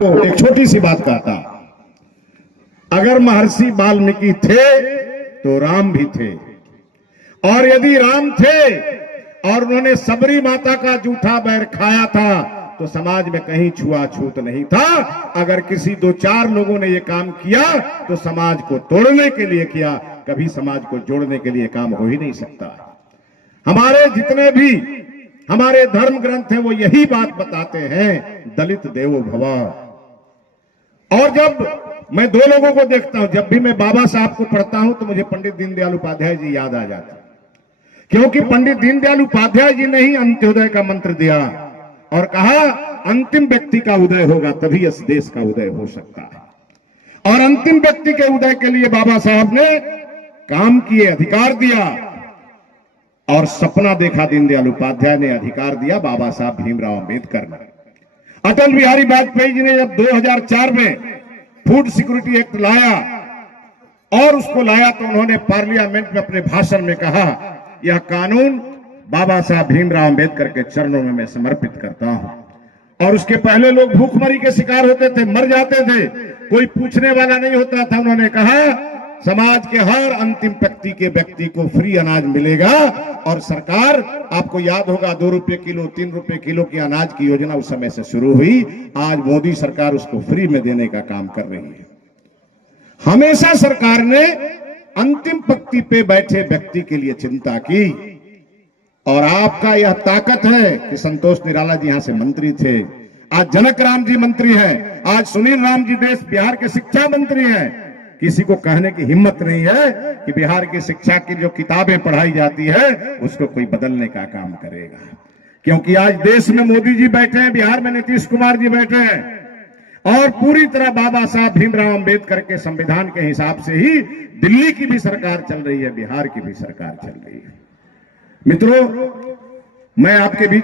तो एक छोटी सी बात कहता, अगर महर्षि वाल्मीकि थे तो राम भी थे, और यदि राम थे और उन्होंने सबरी माता का जूठा बैर खाया था तो समाज में कहीं छुआछूत नहीं था। अगर किसी दो चार लोगों ने ये काम किया तो समाज को तोड़ने के लिए किया, कभी समाज को जोड़ने के लिए काम हो ही नहीं सकता। हमारे जितने भी हमारे धर्म ग्रंथ हैं वो यही बात बताते हैं, दलित देवो भव। और जब मैं दो लोगों को देखता हूं, जब भी मैं बाबा साहब को पढ़ता हूं तो मुझे पंडित दीनदयाल उपाध्याय जी याद आ जाते हैं, क्योंकि पंडित दीनदयाल उपाध्याय जी ने ही अंत्योदय का मंत्र दिया और कहा अंतिम व्यक्ति का उदय होगा तभी इस देश का उदय हो सकता है। और अंतिम व्यक्ति के उदय के लिए बाबा साहब ने काम किए, अधिकार दिया, और सपना देखा दीनदयाल उपाध्याय ने, अधिकार दिया बाबा साहब भीमराव अंबेडकर ने। अटल बिहारी वाजपेयी जी ने जब 2004 में फूड सिक्योरिटी एक्ट लाया और उसको लाया तो उन्होंने पार्लियामेंट में अपने भाषण में कहा, यह कानून बाबा साहब भीमराव अंबेडकर के चरणों में मैं समर्पित करता हूं। और उसके पहले लोग भूखमरी के शिकार होते थे, मर जाते थे, कोई पूछने वाला नहीं होता था। उन्होंने कहा समाज के हर अंतिम व्यक्ति को फ्री अनाज मिलेगा, और सरकार, आपको याद होगा 2 रुपए किलो 3 रुपए किलो की अनाज की योजना उस समय से शुरू हुई, आज मोदी सरकार उसको फ्री में देने का काम कर रही है। हमेशा सरकार ने अंतिम पंक्ति पे बैठे व्यक्ति के लिए चिंता की, और आपका यह ताकत है कि संतोष निराला जी यहां से मंत्री थे, आज जनक राम जी मंत्री हैं, आज सुनील राम जी देश बिहार के शिक्षा मंत्री हैं। किसी को कहने की हिम्मत नहीं है कि बिहार की शिक्षा की जो किताबें पढ़ाई जाती है उसको कोई बदलने का काम करेगा, क्योंकि आज देश में मोदी जी बैठे हैं, बिहार में नीतीश कुमार जी बैठे हैं, और पूरी तरह बाबा साहब भीमराव अंबेडकर के संविधान के हिसाब से ही दिल्ली की भी सरकार चल रही है, बिहार की भी सरकार चल रही है। मित्रों, मैं आपके बीच